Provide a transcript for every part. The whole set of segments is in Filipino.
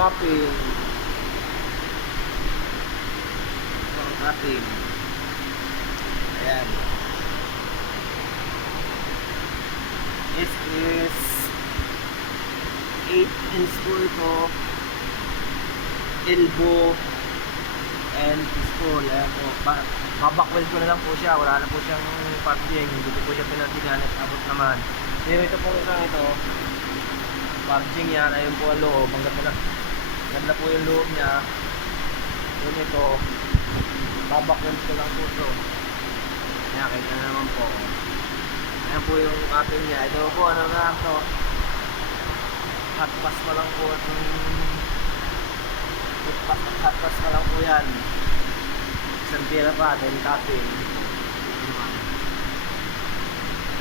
cupping. Ang cupping. Ayan. This is 8-inch po ito. Elbow and pistol. Ayan po. Babakweld ko na lang po siya. Wala na po siyang parting. Hindi ko po siya pinatigan at abot naman. Pero ito po isang ito. Parting yan. Ayun po ang loob. Ganda po yung loob niya. Yun ito. Babakweld ko lang po ito. Ayan, kita na naman po. Ayan po yung cupping niya. Ito po, ano na ito. Hot pass pa lang po. Hot pass pa lang po yan. Isang tira pa, then cupping.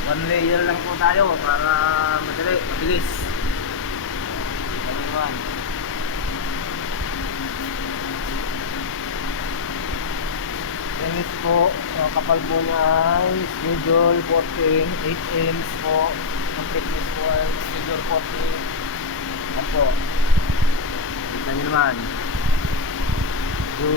One layer lang po tayo para madali, mabilis. Ito naman. Ganit po, kapal po niya ay schedule 14, 8 inch po. Ang thickness po ay schedule 14. Yan po. Kita nyo naman. So,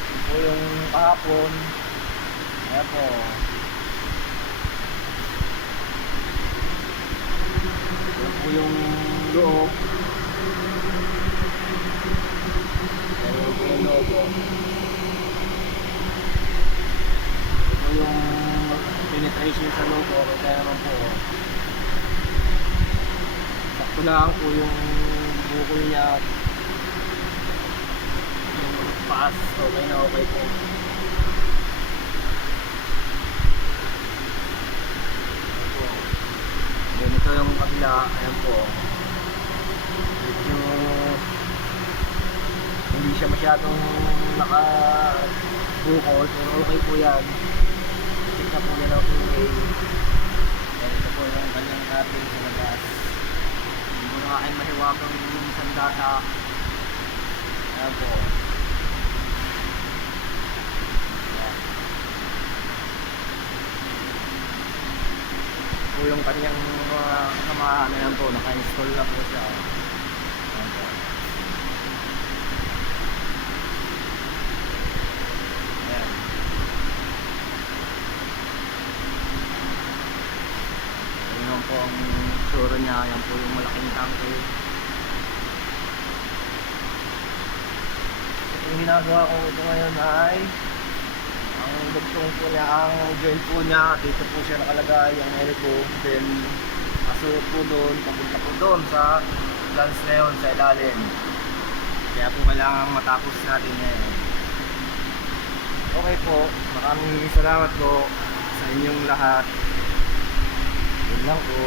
ito po yung kahapon. Ayan po. Ito po yung loob. Ayan po yung logo. Ito yung penetration sa logo. Kaya naman po. Sakto lang po yung bukol niya. Yung pass. Okay na okay po. Ito yung kabila, ayan po. Medyo hindi siya masyadong naka-bukol, pero okay po yan. Check na po nila ang QA. Ito po yung kanyang cupping sa labas. Hindi mo na kain mahiwagang yung isang data. Ayan po. Po yung kanyang kasamahan na yan po, naka-install na po siya. Ayan po. Ayan. Ayan po ang sura niya, ayan po yung malaking tanke. Yung ginagawa ko ito ngayon ay ang dugtong po niya, ang joint po niya, dito po siya nakalagay yung elbow, then asunod po doon, papunta po doon sa lance na yun, sa ilalim. Kaya po kailangan matapos natin ngayon. Okay po, maraming salamat po sa inyong lahat. Yun lang po.